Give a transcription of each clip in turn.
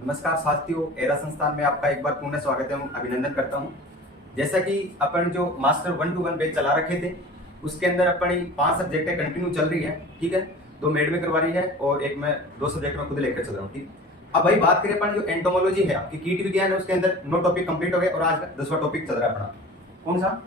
नमस्कार साथियों, एरा संस्थान में आपका एक बार पुनः स्वागत है, अभिनंदन करता हूं। जैसा कि अपन जो मास्टर 1-to-1 बैच चला रखे थे, उसके अंदर अपनी 5 सब्जेक्टें कंटिन्यू चल रही है। ठीक है, 2 मेड में करवा रही है और एक मैं 2 सब्जेक्ट में खुद लेकर चल रहा हूँ। ठीक, अब भाई बात करें अपन जो एंटोमोलॉजी है, आपकी कीट विज्ञान है, उसके अंदर 9 टॉपिक कंप्लीट हो गए और आज का 10वां टॉपिक चल रहा है अपना। कौन सा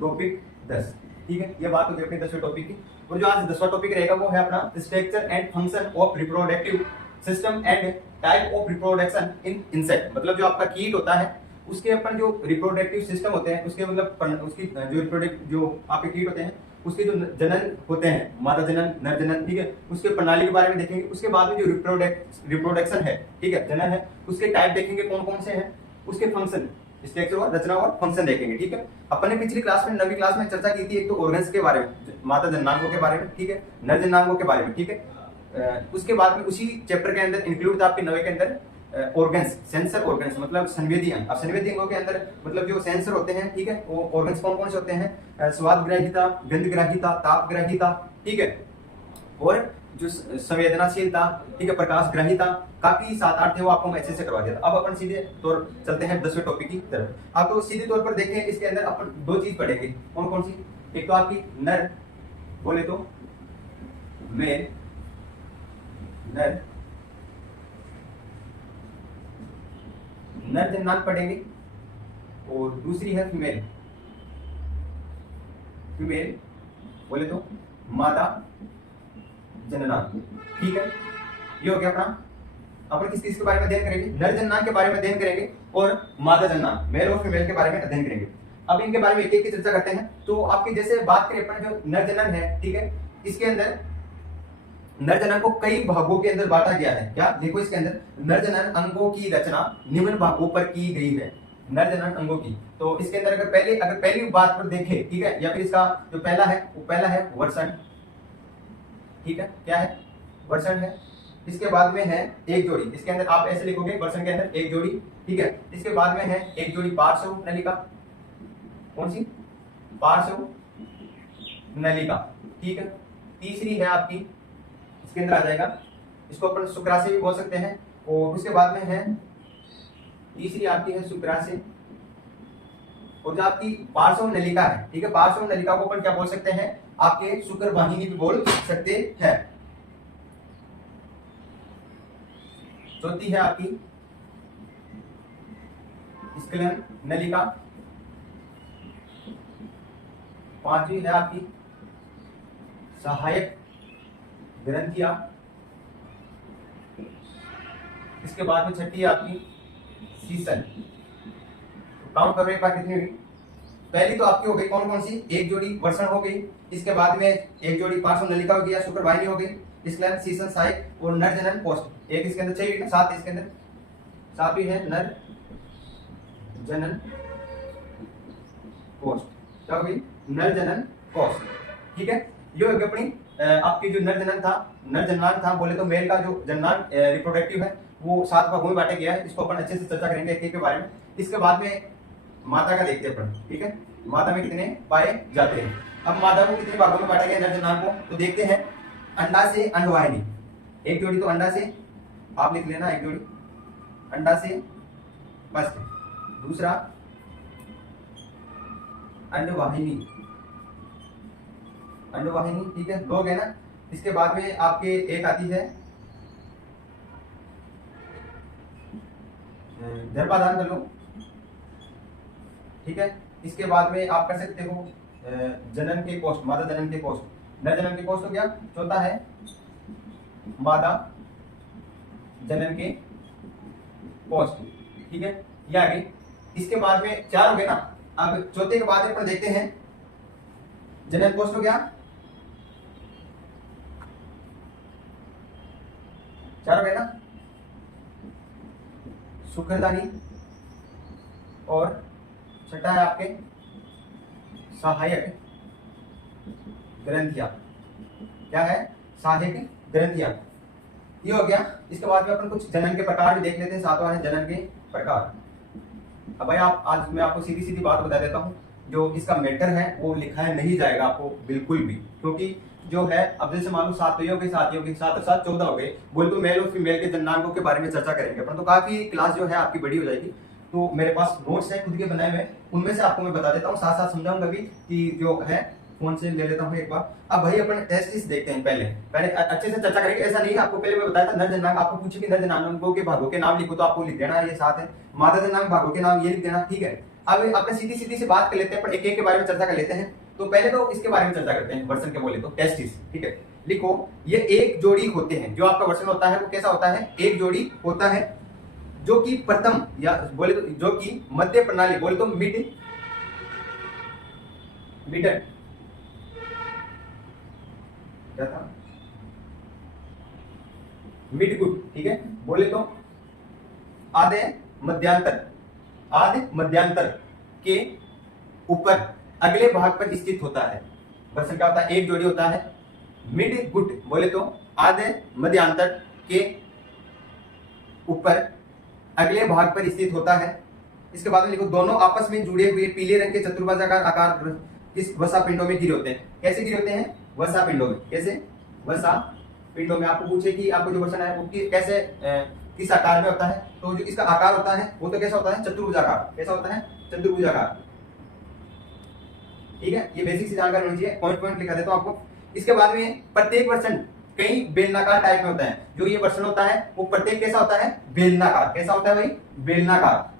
टॉपिक? 10। ठीक है, ये बात होगी अपनी 10वें टॉपिक की। और जो आज 10वां टॉपिक रहेगा वो है अपना structure and function of reproductive system and type of reproduction in insect. मतलब जो आपका कीट होता है उसके अपन जो रिप्रोडक्टिव सिस्टम होते हैं, उसके मतलब उसकी जो रिप्रोडक्ट जो आपके कीट होते हैं उसके जो जनन होते हैं, मादा जनन, नर जनन, ठीक है, उसके प्रणाली के बारे में देखेंगे। उसके बाद में जो रिप्रोडक्शन है, ठीक है, जनन है, उसके टाइप देखेंगे कौन कौन से हैं, उसके फंक्शन, स्ट्रक्चर और रचना और फंक्शन देखेंगे। ठीक है, अपन ने पिछली क्लास में 9वीं क्लास में चर्चा की थी एक तो ऑर्गन्स के बारे में, मादा जननांगों के बारे में, ठीक है, नर जननांगों के बारे में। ठीक है, उसके बाद में उसी चैप्टर के अंदर इंक्लूड था आपके 9वीं के अंदर ऑर्गन्स, सेंसर ऑर्गन्स मतलब संवेदी अंग। अब संवेदी अंगों के अंदर मतलब जो सेंसर होते हैं, ठीक है, वो ऑर्गन्स कौन कौन से होते हैं? स्वाद ग्राहिता, गंध ग्राहिता, ताप ग्राहिता, ठीक है, और जो संवेदनाशीलता, ठीक है, प्रकाश ग्राहिता, काफी 7-8 थे, वो आपको मैं अच्छे से करवा दिया था। अब अपन सीधे तौर चलते हैं 10वें टॉपिक की तरफ। आप तो सीधे तौर पर देखें, इसके अंदर अपन 2 चीज पढ़ेंगे। कौन कौन सी? एक तो आपकी नर, बोले तो मेल, नर जननांग पढ़ेंगे, और दूसरी है फीमेल, फीमेल बोले तो मादा जननांग। ठीक है, ये हो गया अपना। अपन किस चीज के बारे में अध्ययन करेंगे? नर जननांग के बारे में अध्ययन करेंगे और मादा जननांग, मेल और फीमेल के बारे में अध्ययन करेंगे। अब इनके बारे में एक एक की चर्चा करते हैं। तो आपकी जैसे बात करें अपन जो नर जनन है, ठीक है, इसके अंदर नर जनन को कई भागों के अंदर बांटा गया है। क्या देखो, इसके अंदर नर जनन अंगों की रचना निम्न भागों पर की गई है। नर जनन अंगों की, तो इसके अंदर अगर पहली बात पर देखें, ठीक है, या फिर इसका जो पहला है वो पहला है वर्षण। ठीक है, क्या है? वर्षण है। इसके बाद में है एक जोड़ी, इसके अंदर आप ऐसे लिखोगे वर्षण के अंदर एक जोड़ी। ठीक है, इसके बाद में है एक जोड़ी पार्श्व नलिका। कौन सी? पार्श्व नलिका। ठीक है, तीसरी है आपकी, इसके अंदर आ जाएगा, इसको अपन शुक्राशय भी बोल सकते हैं। और उसके बाद में है तीसरी आपकी है शुक्राशय। और जो आपकी पार्श्व नलिका है, ठीक है, पार्श्व नलिका को अपन क्या बोल सकते हैं? आपके शुक्र वाहिनी भी बोल सकते हैं। चौथी है आपकी स्खलन नलिका। पांचवी है आपकी सहायक ग्रंथिया। इसके बाद में छठी है आपकी सीसन। तो काउंट करो एक बार कितनी हुई। पहली तो आपकी हो गई कौन कौन सी? एक जोड़ी वर्षण हो गई, इसके बाद में एक जोड़ी पार्श्व नलिका हो गई या शुक्र वाहिनी हो गई, स्खलन, सीसन, सहायक और नर जनन कोष्ठ। एक इसके अंदर चाहिए, 7 इसके अंदर, 7वीं है नर जनन कोष्ठ। क्या होगी? नर जनन कोष्ठ। ठीक है, ये होगी अपनी आपकी जो नर जनन था, नर जननांग था, बोले तो मेल का जो जननांग रिप्रोडक्टिव है वो 7 भागों में बांटा गया है। इसको अपन अच्छे से चर्चा करेंगे एक एक के बारे में। इसके बाद में मादा का देखते हैं अपन। ठीक है, मादा में कितने पाए जाते हैं? अब मादा को कितने भागों में बांटा गया नर जननांग को, तो देखते हैं। अंडा से अंडवाहिनी, एक जोड़ी तो अंडा से आप लिख लेना, एक जोड़ी अंडा से फर्स्ट। दूसरा अंडवाहिनी, अंडवाहिनी, ठीक है, 2 है ना। इसके बाद में आपके एक आती है गर्भाधान कर लो। ठीक है, इसके बाद में आप कर सकते हो जनन के कोष्ठ, मादा जनन के कोष्ठ, नर जनन के कोष्ठ हो गया। चौथा है मादा जनन के कोष्ठ। ठीक है, ये आ गई। इसके बाद में 4 हो गए ना। अब चौथे के बाद अपन देखते हैं जनन कोष्ठ हो गया, 4 हो गए ना। शुक्रदानी और छठा है आपके सहायक ग्रंथिया। क्या है? सहायक ग्रंथिया। ये हो गया। इसके बाद में अपन कुछ जनन के प्रकार भी देख लेते हैं। 7वां है जनन के प्रकार। अब भाई आज मैं आपको सीधी सीधी बात बता देता हूँ, जो इसका मैटर है वो लिखा है नहीं जाएगा आपको बिल्कुल भी, क्योंकि जो है, अब जैसे मान लो साथियों के साथ साथ 14 हो गए, बोल तो मेल और फीमेल के जननांगों के बारे में चर्चा करेंगे अपन, तो काफी क्लास जो है आपकी बड़ी हो जाएगी। तो मेरे पास नोट्स है खुद के बनाए हुए, उनमें से आपको मैं बता देता हूँ, साथ साथ समझाऊंगा भी कि जो है फोन से ले लेता हूँ एक बार। अब भाई अपन टेस्टिस देखते हैं, पहले अच्छे से चर्चा करेंगे। ऐसा नहीं है, आपको पहले मैं बताया था नर जननांग, आपको पूछे कि नर जननांगों के भागों के नाम लिखो, तो आपको लिख देना ये साथ है, मादा जननांग भागों के नाम ये लिख देना, ठीक है। अब अपने सीधी सीधी से बात कर लेते हैं, एक एक के बारे में चर्चा कर लेते हैं। तो पहले तो इसके बारे में चर्चा करते हैं, वर्षन के बोले तो टेस्टिस, ठीक है। लिखो, ये एक जोड़ी होते हैं, जो आपका वर्षन होता है वो कैसा होता है, एक जोड़ी होता है, जो कि प्रथम या बोले तो जो कि मध्य प्रणाली बोले तो मिड क्या था, मिड गुड, ठीक है, बोले तो आधे मध्यांतर के ऊपर अगले भाग पर स्थित होता है। वर्षन क्या होता है, एक जोड़ी होता है, मिड गुड बोले तो आधे मध्यांतर के ऊपर अगले भाग पर स्थित होता है। इसके बाद में लिखो, दोनों आपस में जुड़े हुए पीले रंग के चतुर्भुजाकार आकार किस वसा पिंडों में गिरे होते हैं। कैसे गिरे होते हैं, वसा पिंडों में। कैसे, वसा पिंडों में। आपको पूछे कि आपको जो वर्षन है वो कैसे किस आकार में होता है, तो जो इसका आकार होता है वो तो कैसा होता है, चतुर्भुजाकार। कैसा होता है, चतुर्भुजाकार, ठीक है। ये बेसिक सी जानकारी होनी चाहिए, पॉइंट पॉइंट लिखा देता हूं आपको। इसके बाद में प्रत्येक वर्षन कई बेलनाकार टाइप में होता है। जो ये वर्षन होता है वो प्रत्येक कैसा होता है, बेलनाकार। कैसा होता है भाई, बेलनाकार।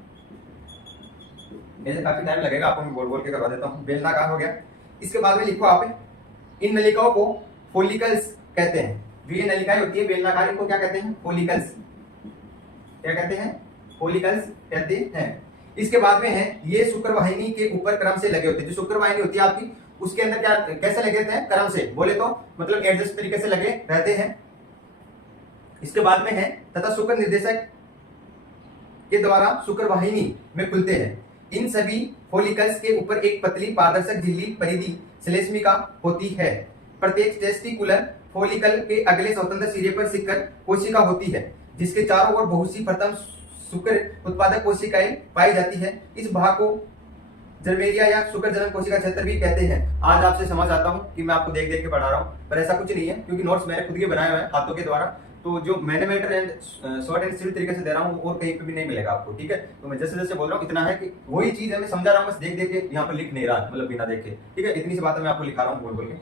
ऐसे काफी टाइम लगेगा, आपको मैं बोल बोल के करवा देता हूँ। बेलनाकार हो गया। इसके बाद में लिखो आप, इन नलिकाओं को फोलिकल्स कहते हैं। जो ये नलिकाएं होती है बेलनाकार, इनको क्या कहते हैं, फोलिकल्स। क्या कहते हैं, फोलिकल्स कहते हैं। इसके बाद में है, ये शुक्रवाहिनी के ऊपर क्रम से लगे होते हैं। जो शुक्रवाहिनी होती है आपकी, उसके अंदर क्या कैसे लगे रहते हैं, क्रम से बोले तो मतलब एडजस्ट तरीके से लगे रहते हैं। इसके बाद में है, तथा शुक्र निर्देशक के द्वारा शुक्रवाहिनी में खुलते हैं। इन सभी फोलिकल्स के ऊपर एक पतली पारदर्शक झिल्ली परिधि श्लेष्मिका होती है। प्रत्येक टेस्टिकुलर फोलिकल के अगले स्वतंत्र सिरे पर सिक्कर कोशिका होती है, जिसके चारों ओर बहुत सी प्रथम शुक्र उत्पादक कोशिकाएं पाई जाती है। इस भाग को जर्मेरिया या शुक्र जनन कोशिका क्षेत्र भी कहते हैं। आज आपसे समझ आता हूँ कि मैं आपको देख देख के पढ़ा रहा हूँ, पर ऐसा कुछ नहीं है, क्योंकि नोट्स मैंने खुद के बनाए हुए हैं हाथों के द्वारा। तो जो मैंने matter and short and sweet तरीके से दे रहा हूँ और कहीं पे भी नहीं मिलेगा आपको, ठीक है। तो मैं जैसे जैसे बोल रहा हूँ इतना है कि वही चीज है, मैं समझा रहा हूँ, बस देख देख के यहाँ पर लिख नहीं रहा, मतलब बिना देखे, ठीक है। इतनी सी बात मैं आपको लिखा रहा हूँ बोल बोल के।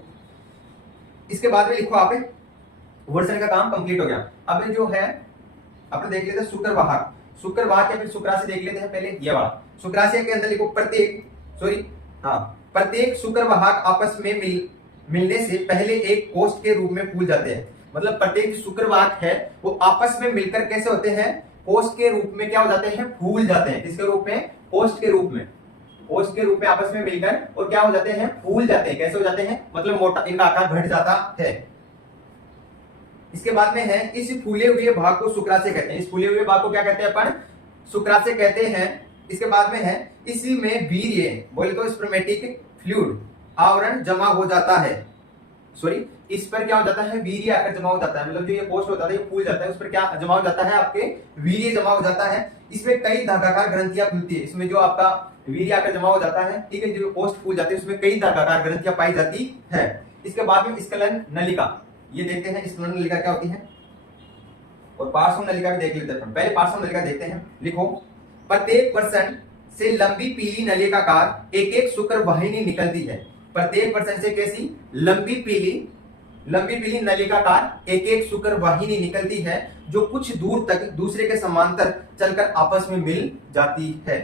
इसके बाद में लिखो आप, वर्षन का काम कंप्लीट हो गया। अब जो है अपने देख लेते हैं शुक्रवाहक। शुक्रवाहक या फिर शुक्राशय देख लेते हैं पहले, ये वाला शुक्राशय के अंदर लिखो, प्रत्येक शुक्रवाहक आपस में मिलने से पहले एक कोष्ठ के रूप में फूल जाते हैं। मतलब प्रत्येक शुक्रवाहक है वो आपस में मिलकर कैसे होते हैं, कोष्ठ के रूप में क्या हो जाते हैं, फूल जाते हैं। किसके रूप में, कोष्ठ के रूप में। कोष्ठ के रूप में आपस में मिलकर और क्या हो जाते हैं, फूल जाते हैं। कैसे हो जाते हैं, मतलब मोटा, इनका आकार बढ़ जाता है। इसके बाद में है, इस फूले हुए भाग को शुक्राशय कहते हैं। इस फूले हुए भाग को क्या कहते हैं अपन, शुक्राशय कहते हैं। इसके बाद में है, इसी में वीर्य बोले तो स्पर्मेटिक फ्लूइड आवरण जमा हो जाता है। सॉरी, इस पर क्या हो जाता है, वीर्य आकर जमा हो जाता है। मतलब जो ये कोष्ठ होता है ये फूल जाता है, उस पर क्या जमा हो जाता है, आपके वीर्य जमा हो जाता है। इसमें कई धागाकार ग्रंथियां खुलती है। इसमें जो आपका वीर्य आकर जमा हो जाता है, ठीक है, जो कोष्ठ फूल जाती है उसमें कई धागाकार ग्रंथियां पाई जाती है। इसके बाद में स्खलन नलिका, ये देखते हैं स्खलन नलिका क्या होती है, और पार्श्व नलिका भी देख लेते हैं। पहले पार्श्व नलिका देखते हैं। लिखो, प्रत्येक वर्षण से लंबी पीली नलिकाकार एक एक शुक्र वाहिनी निकलती है। प्रत्येक वर्षण से कैसी, लंबी पीली नलिकाकार एक एक शुक्र वाहिनी निकलती है, जो कुछ दूर तक दूसरे के समांतर चलकर आपस में मिल जाती है।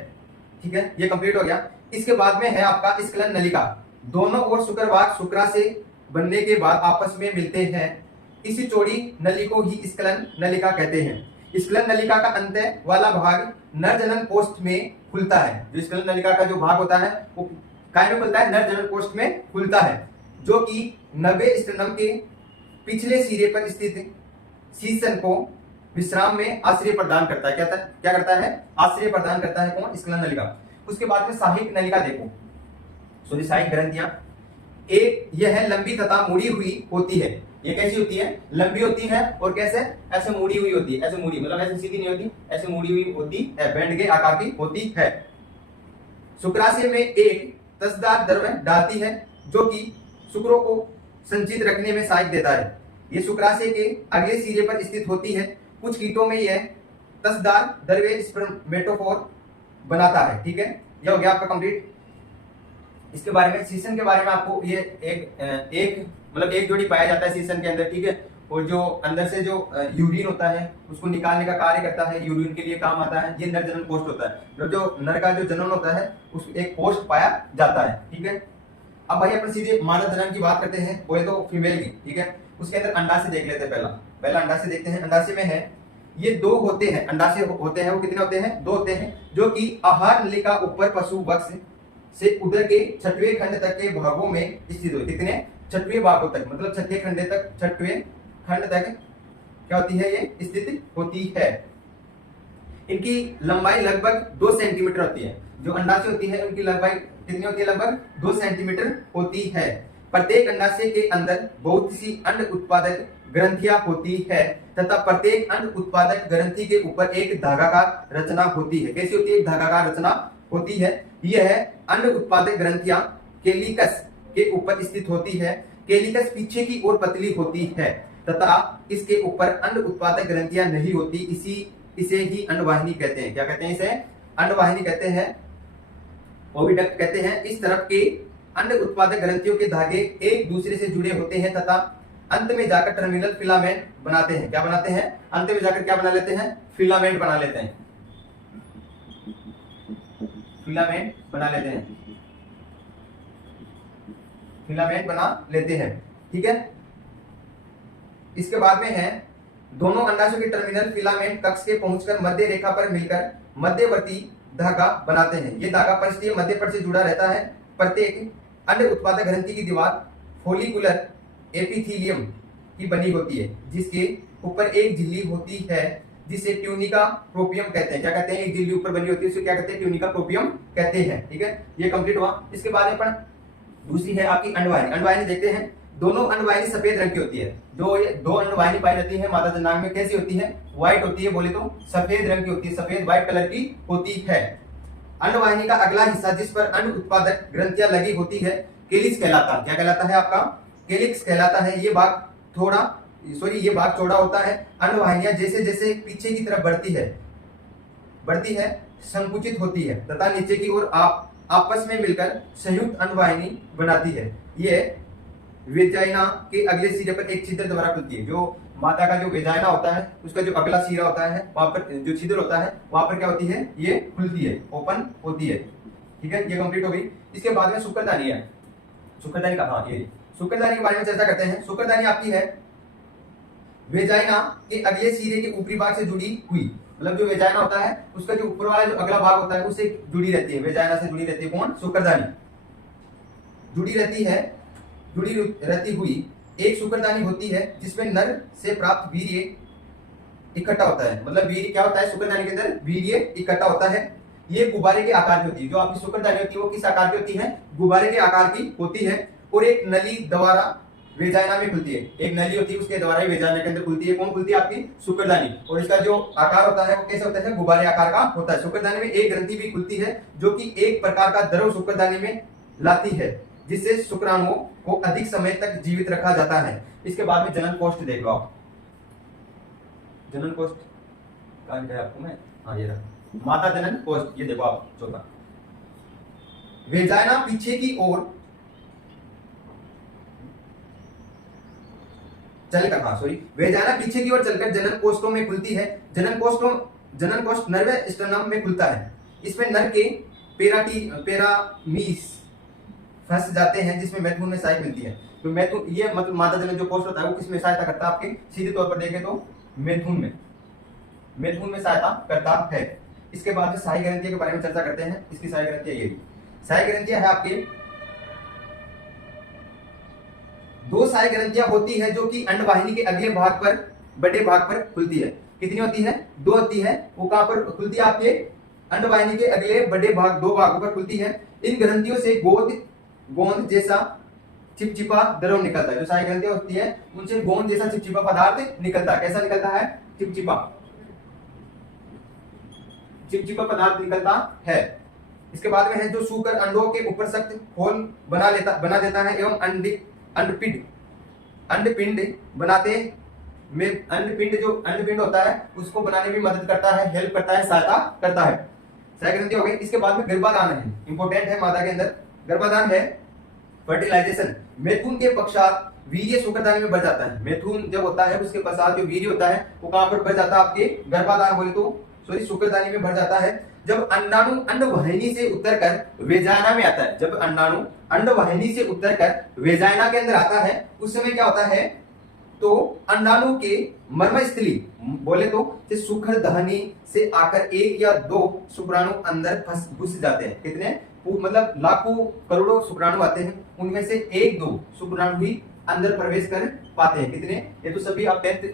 ठीक है, ये कंप्लीट हो गया। इसके बाद में है आपका स्खलन नलिका। दोनों ओर शुक्रवाहक शुक्राशय बनने के बाद आपस में मिलते हैं। इसी चौड़ी नली को ही स्खलन नलिका कहते हैं। स्खलन नलिका का अंत वाला भाग नर जनन कोष्ठ में खुलता है। जो स्खलन नलिका का जो भाग होता है वो काय में खुलता है, नर जनन कोष्ठ में खुलता है, जो कि नभे स्टेनम के पिछले सिरे पर स्थित सीसन को विश्राम में आश्रय प्रदान करता है। क्या करता है, आश्रय प्रदान करता है कौन, स्खलन नलिका। उसके बाद में सहायक नलिका देखो, सॉरी सहायक ग्रंथियां। एक यह है लंबी तथा मुड़ी हुई होती है। ये कैसी होती है, लंबी होती है और कैसे, ऐसे मुड़ी हुई होती है। ऐसे मुड़ी मतलब ऐसे सीधी नहीं होती, ऐसे मुड़ी हुई होती है, बैंड के आकार की होती है। शुक्राशय में एक तसदार द्रव्य डालती है, जो कि शुक्रों को संचित रखने में सहायक देता है। ये शुक्राशय के अगले सिरे पर स्थित होती है। कुछ कीटों में यह तसदार द्रव्य स्पर्मेटोफोर बनाता है। ठीक है, यह हो गया आपका कंप्लीट। इसके बारे में सीसन के बारे में आपको ये एक जोड़ी पाया जाता है सीसन के अंदर। ठीक है, और जो अंदर से जो यूरिन होता है उसको निकालने का कार्य करता है, यूरिन के लिए काम आता है। ये नर जनन कोष्ठ होता है, मतलब जो नर का जो जनन होता है उस एक कोष्ठ पाया जाता है। ठीक है, अब भाई अपन सीधे मानव जनन की बात करते हैं, वो है तो फीमेल की। ठीक है, उसके अंदर अंडाशय देख लेते हैं। पहला अंडाशय देखते हैं। अंडाशय में है ये दो होते हैं, अंडाशय होते हैं। वो कितने होते हैं? दो होते हैं, जो कि आहार नलिका ऊपर पशु वक्ष से उदर के छठवें खंड तक के भागों में स्थित होते। कितने? छठवें भागों तक, मतलब छठवें खंड तक क्या होती है? ये स्थित होती है। इनकी लंबाई लगभग 2 सेंटीमीटर होती है। जो अंडाशय होती है उनकी लंबाई कितनी होती है? लगभग 2 सेंटीमीटर होती है। प्रत्येक अंडाशय के अंदर बहुत सी अंड उत्पादक ग्रंथियां होती है तथा प्रत्येक अंड उत्पादक ग्रंथि के ऊपर एक धागाकार रचना होती है। कैसी होती है? एक धागाकार रचना होती है। यह अंड उत्पादक ग्रंथियां केलिकस के ऊपर स्थित होती है। केलिकस पीछे की ओर पतली होती है तथा इसके ऊपर अंड उत्पादक ग्रंथियां नहीं होती। इसे ही अंडवाहिनी कहते हैं। क्या कहते हैं? इसे अंडवाहिनी कहते हैं, ओविडक्ट कहते हैं। इस तरफ के अंड उत्पादक ग्रंथियों के धागे एक दूसरे से जुड़े होते हैं तथा अंत में जाकर टर्मिनल फिलामेंट बनाते हैं। क्या बनाते हैं? अंत में जाकर क्या बना लेते हैं? फिलामेंट बना लेते हैं। फिलामेंट बना लेते हैं। फिलामेंट बना लेते हैं। ठीक है, इसके बाद में है दोनों अंडाशयों के टर्मिनल फिलामेंट कक्ष के पहुंचकर मध्य रेखा पर मिलकर मध्यवर्ती धागा बनाते हैं। ये धागा पृष्ठीय मध्य पट से जुड़ा रहता है। प्रत्येक अंड उत्पादक ग्रंथि की दीवार फोलिकुलर एपिथीलियम की बनी होती है, जिसके ऊपर एक झिल्ली होती है जिसे ट्यूनिका प्रोपियम कहते हैं। क्या कहते हैं? एक झिल्ली ऊपर बनी होती है, उसे क्या कहते हैं? ट्यूनिका प्रोपियम कहते हैं। ठीक है, ये कंप्लीट हुआ। इसके बाद में अपन दूसरी है आपकी अंडवाहिनी। अंडवाहिनी देखते हैं। दोनों अंडवाहिनी सफेद रंग की होती है। जो ये दो अंडवाहिनी पाई जाती है मादा जनांग में, कैसी होती है? व्हाइट होती है। बोले तो सफेद रंग की होती है, सफेद व्हाइट कलर की होती है। अंडवाहिनी का अगला हिस्सा जिस पर अंड उत्पादक ग्रंथियां लगी होती है केलिक्स कहलाता है। क्या कहलाता है? आपका केलिक्स कहलाता है। ये भाग चौड़ा होता है। अंडवाहिनियां जैसे जैसे पीछे की तरफ बढ़ती है संकुचित होती है तथा नीचे की ओर आपस में मिलकर संयुक्त अंडवाहिनी बनाती है। ये वेजाइना के अगले सिरे पर एक छिद्र द्वारा खुलती है। जो माता का जो वेजाइना होता है उसका जो अगला सिरा होता है वहां पर जो छिद्र होता है वहां पर क्या होती है? ये खुलती है, ओपन होती है। ठीक है, ये कंप्लीट हो गई। इसके बाद में शुक्रदानी है। शुक्रदानी का ये शुक्रदानी के बारे में चर्चा करते हैं। शुक्रदानी आपकी है वेजाइना के अगले सिरे के ऊपरी भाग से जुड़ी हुई, मतलब जो वेजाइना होता है उसका जो ऊपर वाला जो अगला भाग होता है उससे जुड़ी रहती है। वेजाइना से जुड़ी रहती है कौन? शुक्रदानी। जुड़ी रहती हुई एक शुक्रदानी होती है जिसमें नर से प्राप्त वीर्य इकट्ठा होता है। मतलब वीर्य क्या होता है? शुक्रदानी के अंदर वीर्य इकट्ठा होता है। ये गुब्बारे के आकार की होती है। जो आपकी शुक्रदानी होती है वो किस आकार की होती है? गुब्बारे के आकार की होती है और एक नली द्वारा वेजाइना में खुलती है। एक नली होती है उसके द्वारा ही वेजाइना के अंदर खुलती है। कौन खुलती है? आपकी शुक्रदानी। और इसका जो आकार होता है वो कैसे होता है? गुब्बारे आकार का होता है। शुक्रदानी में एक ग्रंथि भी खुलती है जो कि एक प्रकार का द्रव शुक्रदानी में लाती है, जिससे शुक्राणुओं को अधिक समय तक जीवित रखा जाता है। इसके बाद में जनन कोष्ठ देख लो आप। जनन कोष्ठ कहां लिखा है आपको? मैं ये रहा माता जनन कोष्ठ। ये देखो आप चौथा। वेजाइना पीछे की ओर वेजाइना पीछे की ओर चलकर जनन कोष्ठों में खुलती है। जनन कोष्ठ नर्व स्टर्नम में खुलता है। इसमें नर के पेरामीस फंस जाते हैं जिसमें मैथुन में सहायक मिलती है। तो मैथुन ये मतलब मादा जनन जो कोष्ठ होता है वो किसमें सहायता करता है? आपके सीधे तौर पर देखें तो मैथुन में सहायता करता है। इसके बाद में सहायक ग्रंथियों के बारे में चर्चा करते हैं। इसकी सहायक ग्रंथियां ये सहायक ग्रंथियां है आपके दो सहायक ग्रंथियां होती है जो कि अंडवाहिनी के अगले भाग पर बड़े भाग पर खुलती है। कितनी होती है? 2 होती है। वो कहां पर खुलती है? आपके अंडवाहिनी के अगले बड़े भाग 2 भागों पर खुलती है। इन ग्रंथियों से गोंद जैसा चिपचिपा द्रव निकलता है। जो सहायक ग्रंथियां होती है उनसे गोंद जैसा चिपचिपा पदार्थ निकलता है। कैसा निकलता है? चिपचिपा पदार्थ निकलता है। इसके बाद में है जो सूकर अंडों के ऊपर सख्त होल बना देता है एवं अंडपिंड अंडपिंड बनाते में अंडपिंड जो अंडपिंड होता है उसको बनाने में मदद करता है, हेल्प करता है, सहायता करता है। सहायक ग्रंथि हो गई। इसके बाद में गर्भाधान है, इंपॉर्टेंट है मादा के अंदर। गर्भाधान है फर्टिलाइजेशन। मैथुन के पश्चात वीर्य शुक्रधानी में बढ़ जाता है। मैथुन जब होता है उसके पश्चात जो वीर्य होता है वो कहां पर बढ़ जाता है, आपके गर्भाधान बोले तो सॉरी शुक्रधानी में बढ़ जाता है। जब अंडाणु अंडवाहिनी से उतरकर वेजाइना में आता है, जब अंडाणु अंडवाहिनी से उतरकर वेजाइना के अंदर आता है उस समय क्या होता है, तो अंडाणु के मर्मस्थली बोले तो शुक्रधानी से आकर एक या दो शुक्राणु अंदर घुस जाते हैं। कितने, मतलब लाखों करोड़ों शुक्राणु आते हैं, उनमें से एक दो शुक्राणु ही अंदर प्रवेश कर पाते हैं। कितने, ये तो सभी आप 10th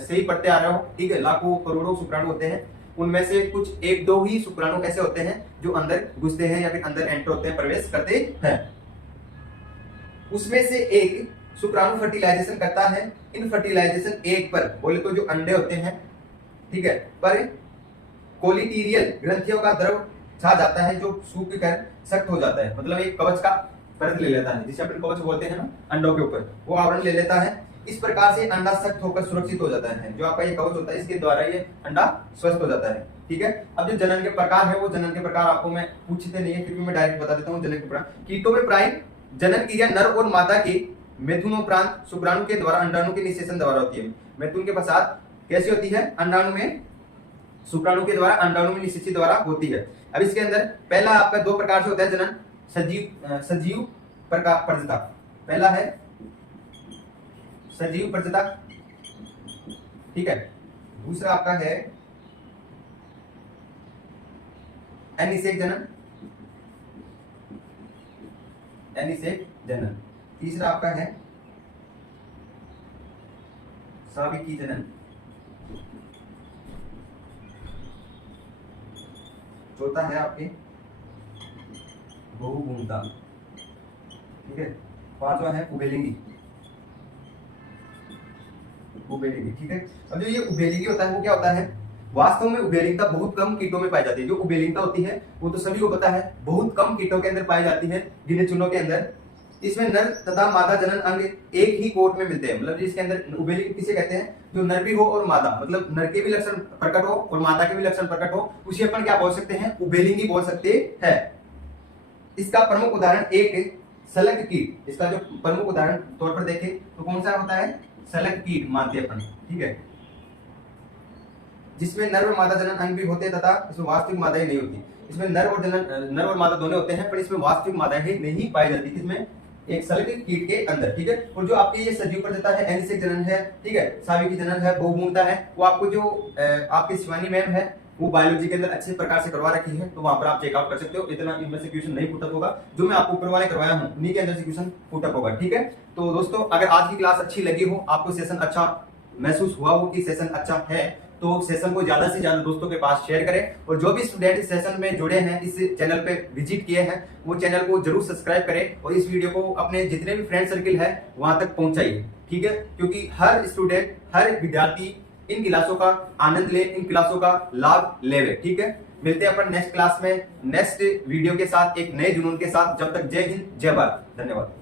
से ही पढ़ते आ रहे हो, ठीक है। लाखों करोड़ों शुक्राणु होते हैं, उनमें से कुछ एक दो ही शुक्राणु कैसे होते हैं जो अंदर घुसते हैं या फिर अंदर एंटर होते हैं, प्रवेश करते हैं। उसमें से एक शुक्राणु फर्टिलाइजेशन करता है। इन फर्टिलाइजेशन एक पर बोले तो जो अंडे होते हैं, ठीक है, पर कोलिटीरियल ग्रंथियों का द्रव छा जाता है जो सूख कर सख्त हो जाता है। मतलब एक कवच का परत ले लेता है, जिसे अपन कवच बोलते हैं ना अंडों के ऊपर, वो आवरण ले लेता है। इस प्रकार से अंडा सख्त होकर सुरक्षित हो जाता है। जो आपका ये कवच होता है इसके द्वारा ये अंडा स्वस्थ हो जाता है, ठीक है। अब जो जनन के प्रकार है वो जनन के प्रकार आपको मैं पूछते नहीं है, फिर भी मैं डायरेक्ट बता देता हूँ जनन के प्रकार। कीटों में प्राय जनन क्रिया नर और मादा के मैथुनोपरांत शुक्राणु के द्वारा अंडाणु के निषेचन द्वारा होती है। मैथुन के पश्चात कैसी होती है, अंडाणु में शुक्राणु के द्वारा अंडाणु में निषेचन द्वारा होती है। अब इसके अंदर पहला आपका दो प्रकार से होता है जनन, सजीव प्रकार प्रजता। पहला है सजीव प्रजता, ठीक है। दूसरा आपका है अनिषेक जनन, अनिषेक जनन। तीसरा आपका है साविकी जनन। चौथा है आपके बहुभूमिता, ठीक है। पांचवा है उभयलिंगी, उभयलिंगी, ठीक है। अब जो ये उभयलिंगी होता है वो क्या होता है, वास्तव में उभयलिंगता बहुत कम कीटों में पाई जाती है। जो उभयलिंगता होती है वो तो सभी को पता है, बहुत कम कीटों के अंदर पाई जाती है, गिने चुनों के अंदर। इसमें नर तथा मादा जनन अंग एक ही कोट में मिलते हैं। मतलब इसके अंदर उभयलिंग किसे कहते हैं, जो नर भी हो और मादा, मतलब नर के भी लक्षण प्रकट हो और मादा के भी लक्षण प्रकट हो, उसे अपन क्या बोल सकते हैं, उभयलिंगी बोल सकते हैं। इसका प्रमुख उदाहरण एक सलग कीट, इसका जो प्रमुख उदाहरण तौर पर देखें तो कौन सा होता है, सलग कीट मानते हैं अपन, ठीक है, जिसमें नर और मादा जनन अंग भी होते हैं तथा इसमें वास्तविक मादा ही नहीं होती। इसमें नर और मादा दोनों होते हैं पर इसमें वास्तविक मादा ही नहीं पाई जाती, इसमें एक सलग कीट के अंदर, ठीक है। और जो आपकी ये सजीव प्रजता है, अनिषेक जनन है, ठीक है, साविकी जनन है, बहुभूमिता है, वो आपको जो आपकी शिवानी मैम है वो बायोलॉजी के अंदर अच्छे प्रकार से करवा रखी है, तो वहां पर आप चेकआउट कर सकते हो। इतना इनमें से क्वेश्चन नहीं पुटअप होगा, जो मैं आपको ऊपर वाले करवाया हूं उन्हीं के अंदर से क्वेश्चन पुटअप होगा, ठीक है। तो दोस्तों अगर आज की क्लास अच्छी लगी हो, आपको सेशन अच्छा महसूस हुआ हो कि सेशन अच्छा है, तो सेशन को ज्यादा से ज्यादा दोस्तों के पास शेयर करें। और जो भी स्टूडेंट इस सेशन में जुड़े हैं, इस चैनल पे विजिट किए हैं, वो चैनल को जरूर सब्सक्राइब करें और इस वीडियो को अपने जितने भी फ्रेंड सर्किल है वहां तक पहुंचाइए, ठीक है। क्योंकि हर स्टूडेंट, हर विद्यार्थी इन क्लासों का आनंद ले, इन क्लासों का लाभ लेवे, ठीक है। मिलते हैं अपन नेक्स्ट क्लास में नेक्स्ट वीडियो के साथ, एक नए जुनून के साथ। जब तक जय हिंद, जय भारत, धन्यवाद।